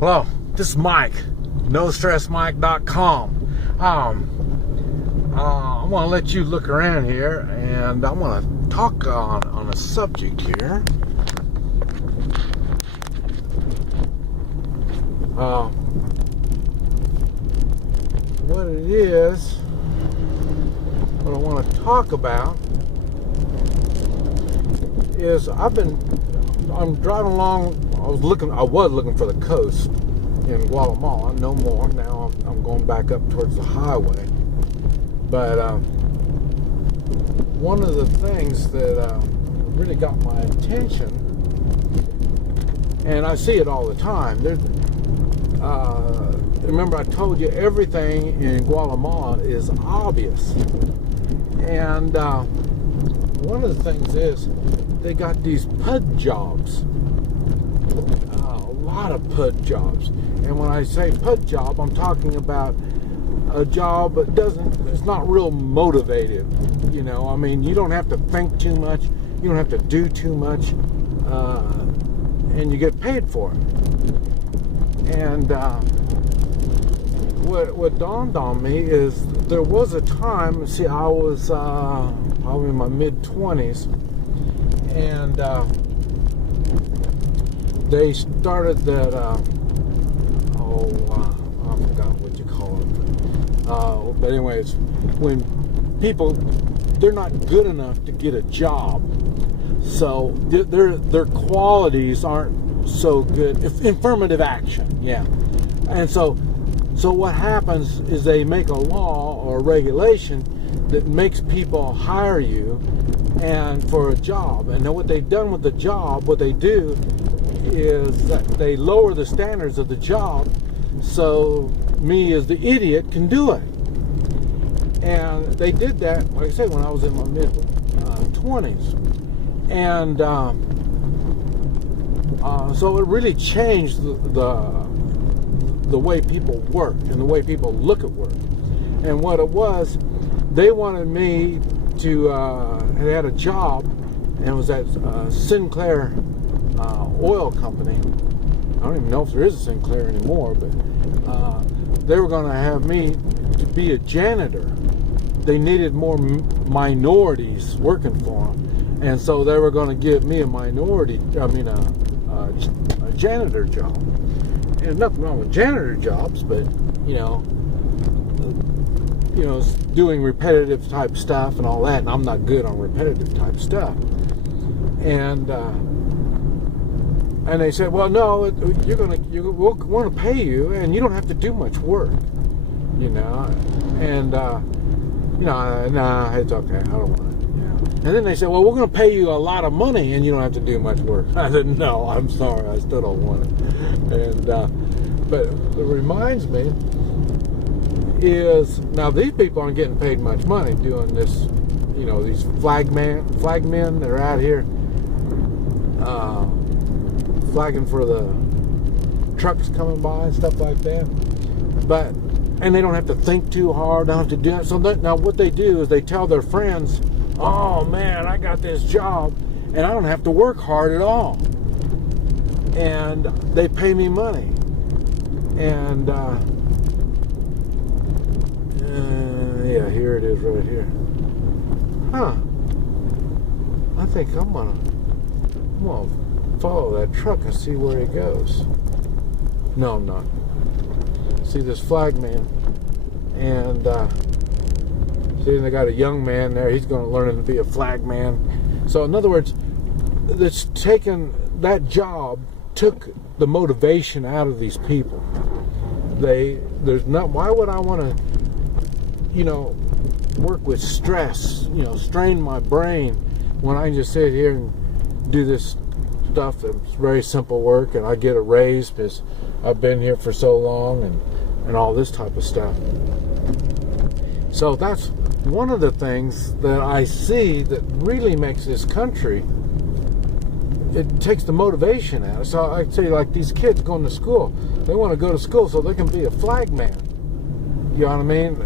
Hello, this is Mike, NoStressMike.com. I want to let you look around here, and I want to talk on a subject here. What it is, what I want to talk about is I'm driving along. I was looking for the coast in Guatemala. No more. Now I'm going back up towards the highway. But one of the things that really got my attention, and I see it all the time. Remember, I told you everything in Guatemala is obvious, and one of the things is they got these PUD jobs. A lot of PUD jobs. And when I say PUD job, I'm talking about a job that it's not real motivated. You know, I mean, you don't have to think too much, you don't have to do too much, and you get paid for it. And what dawned on me is there was a time, see, I was probably in my mid-20s, and they started that, I forgot what you call it. But anyways, when people, they're not good enough to get a job, so their qualities aren't so good. Affirmative action, yeah. And so what happens is they make a law or a regulation that makes people hire you and for a job. And then what they've done with the job, what they do is that they lower the standards of the job so me as the idiot can do it. And they did that, like I said, when I was in my mid-20s. And so it really changed the way people work and the way people look at work. And what it was, they wanted me to, they had a job, and it was at Sinclair oil company. I don't even know if there is a Sinclair anymore, but they were going to have me to be a janitor. They needed more minorities working for them, and so they were going to give me a janitor job. And there's nothing wrong with janitor jobs, but you know, doing repetitive type stuff and all that, and I'm not good on repetitive type stuff. And they said, well, no, we'll want to pay you, and you don't have to do much work, you know. And nah, it's okay, I don't want it. Yeah. And then they said, well, we're going to pay you a lot of money, and you don't have to do much work. I said, no, I'm sorry, I still don't want it. And but it reminds me is now these people aren't getting paid much money doing this. You know, these flagmen that are out here flagging for the trucks coming by and stuff like that. And they don't have to think too hard, don't have to do it. So now what they do is they tell their friends, oh man, I got this job and I don't have to work hard at all. And they pay me money. And yeah, here it is right here. Huh. I think I'm gonna follow that truck and see where he goes. No, I'm not. See this flagman, and see, they got a young man there. He's going to learn to be a flagman. So in other words, it's taken that job took the motivation out of these people. Why would I want to, work with stress, strain my brain when I can just sit here and do this stuff that's very simple work, and I get a raise because I've been here for so long, and all this type of stuff. So that's one of the things that I see that really makes this country, it takes the motivation out. So I say, like these kids going to school, they want to go to school so they can be a flagman. You know what I mean?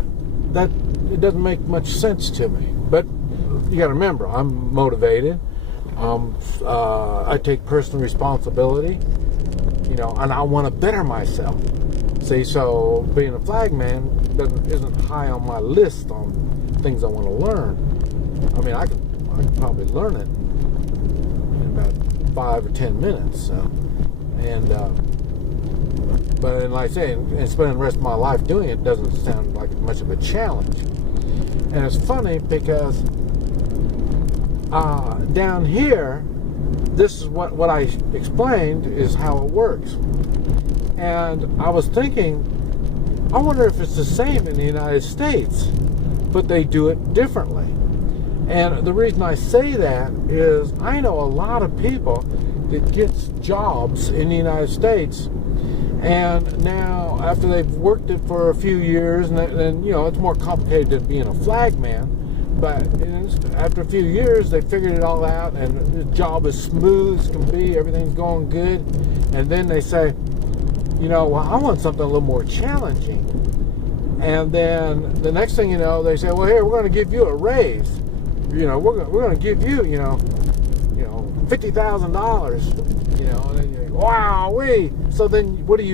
That it doesn't make much sense to me. But you got to remember, I'm motivated. I take personal responsibility. and I want to better myself. See, so being a flagman isn't high on my list on things I want to learn. I mean, I could probably learn it in about 5 or 10 minutes. So, but like I say, and spending the rest of my life doing it doesn't sound like much of a challenge. And it's funny because down here, this is what I explained is how it works. And I was thinking, I wonder if it's the same in the United States, but they do it differently. And the reason I say that is I know a lot of people that gets jobs in the United States, and now after they've worked it for a few years, and then it's more complicated than being a flagman, but after a few years they figured it all out, and the job is smooth as can be, everything's going good, and then they say, well, I want something a little more challenging. And then the next thing you know, they say, well, here, we're going to give you a raise. We're going to give you, $50,000. And then you're like, wow-wee. So then what do?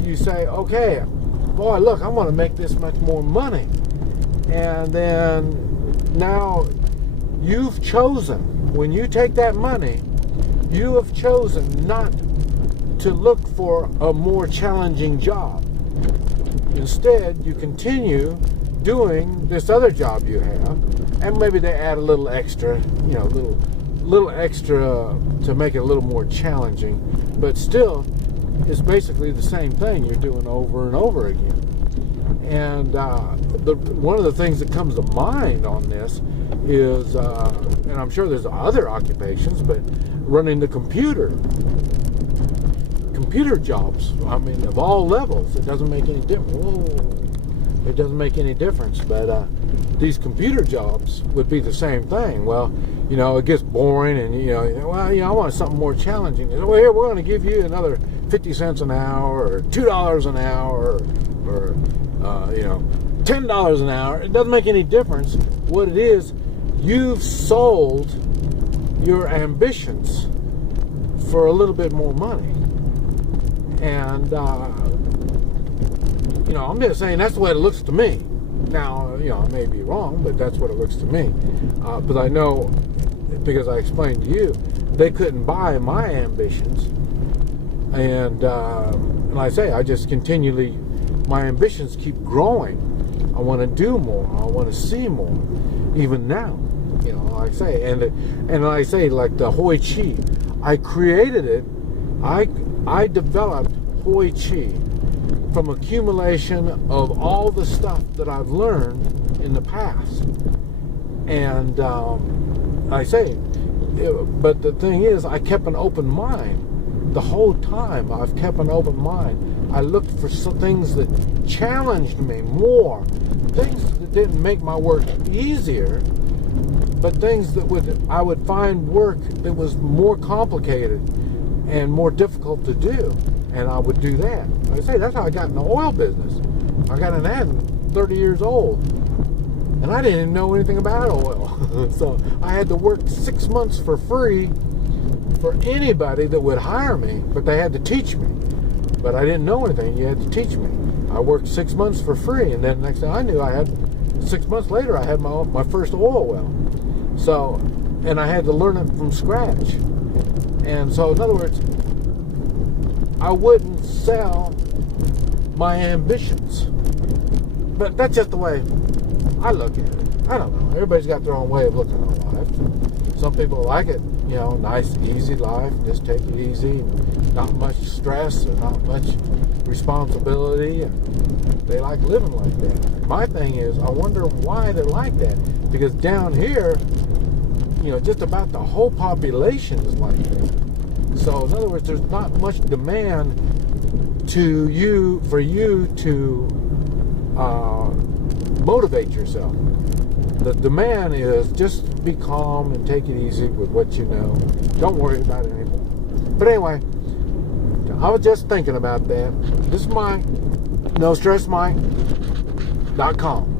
You say, okay, boy, look, I want to make this much more money. And then now you've chosen, when you take that money, you have chosen not to look for a more challenging job. Instead, you continue doing this other job you have, and maybe they add a little extra, little extra to make it a little more challenging, but still, it's basically the same thing you're doing over and over again. And one of the things that comes to mind on this is, and I'm sure there's other occupations, but running the computer jobs, I mean, of all levels, it doesn't make any difference. It doesn't make any difference, but these computer jobs would be the same thing. Well, it gets boring, and I want something more challenging. Well, here, we're going to give you another 50 cents an hour, or $2 an hour, or $10 an hour. It doesn't make any difference. What it is, you've sold your ambitions for a little bit more money. And, I'm just saying that's the way it looks to me. Now, I may be wrong, but that's what it looks to me. But I know, because I explained to you, they couldn't buy my ambitions. And like I say, I just continually, my ambitions keep growing. I want to do more. I want to see more. Even now, like I say. And like I say, like the Hoi Chi, I created it. I developed Hoi Chi from accumulation of all the stuff that I've learned in the past. And I say, but the thing is, I kept an open mind. The whole time I've kept an open mind. I looked for some things that challenged me more, things that didn't make my work easier, but things that I would find work that was more complicated and more difficult to do, and I would do that. Like I say, that's how I got in the oil business. I got in that at 30 years old, and I didn't even know anything about oil. So I had to work 6 months for free for anybody that would hire me, but they had to teach me. But I didn't know anything. You had to teach me. I worked 6 months for free, and then next thing I knew, 6 months later, I had my first oil well. So, and I had to learn it from scratch. And so, in other words, I wouldn't sell my ambitions. But that's just the way I look at it. I don't know. Everybody's got their own way of looking at life. Some people like it, nice, easy life. Just take it easy. Not much stress and not much responsibility. And they like living like that. My thing is, I wonder why they're like that. Because down here, just about the whole population is like that. So, in other words, there's not much demand for you to motivate yourself. The demand is just be calm and take it easy with what you know. Don't worry about it anymore. But anyway, I was just thinking about that. This is Mike, NoStressMike.com.